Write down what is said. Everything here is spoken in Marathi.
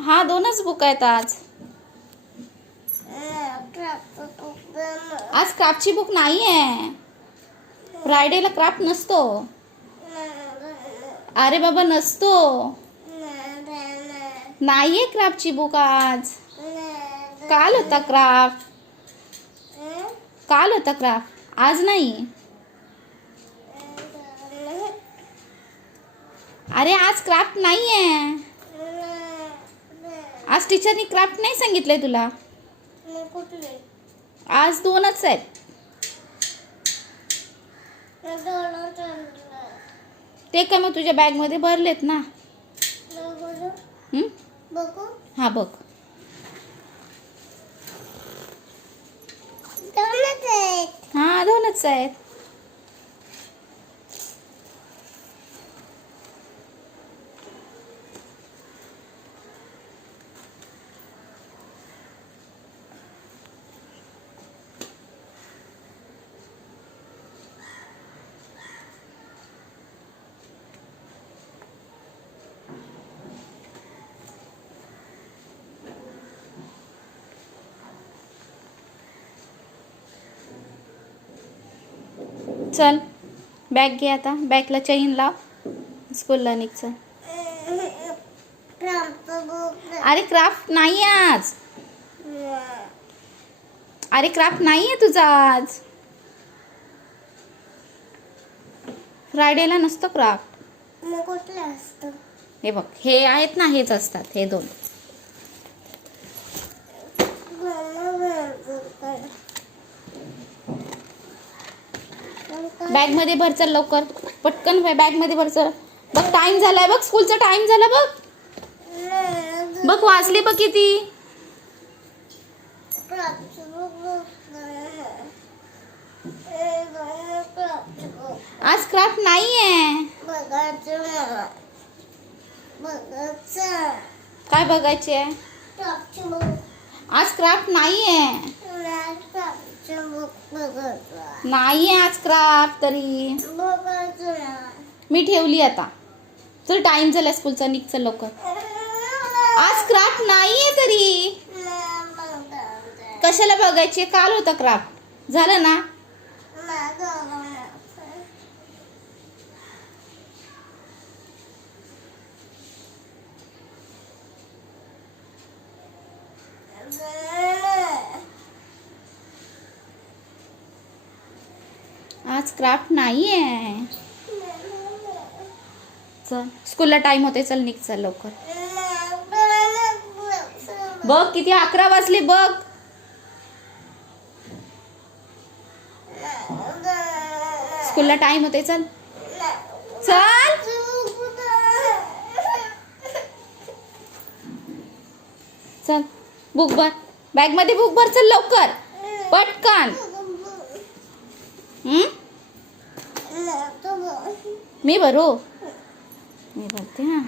हा दोनच बुक आहेत आज. आज क्राफ्टची बुक नाही आहे फ्रायडेला क्राफ्ट नसतो. अरे बाबा नसतो. नाहीये क्राफ्टची बुक आज. काल होता क्राफ्ट काल होता क्राफ्ट आज नाही. अरे आज क्राफ्ट नाही आहे आज टीचरनी क्राफ्ट नाही सांगितलंय तुला? आज दोनच आहेत. ते काय मग तुझ्या बॅगमध्ये भरलेत ना? हं? बघू. हा दोनच आहेत. चल बॅग घे आता. बॅगला चेन लाव. स्कूलला क्राफ्टचं बुक अरे क्राफ्ट नाही आज. अरे क्राफ्ट नाही आहे तुझा आज. फ्रायडेला नसतो क्राफ्ट हे बघ हे आहेत ना हेच असतात हे दोन. बॅगमध्ये भर चल लवकर. पटकन बॅगमध्ये भर चल. बघ टाइम झालाय बघ स्कूलचा टाइम झाला बघ. बघ वाचली बघ किती. आज क्राफ्ट नाही आहे बघायचं काय बघायचे आहे आज क्राफ्ट नाही आहे नाही आज क्राफ्ट तरी. मी ठेवली आता. चल टाइम झाला स्कूलचा निघ चल लवकर. आज क्राफ्ट नाही आहे तरी. कशाला बघायचे? काल होता क्राफ्ट. झालं ना? आज क्राफ्ट नाही आहे चल स्कूलला टाइम होते चल निघ चल लवकर. बघ किती अकरा वाजले बघ. स्कूलला टाइम होते चल. चल. चल बुक भर. बॅगमध्ये बुक भर चल लवकर. पटकन. हम्म? मी भरू? मी भरते हां.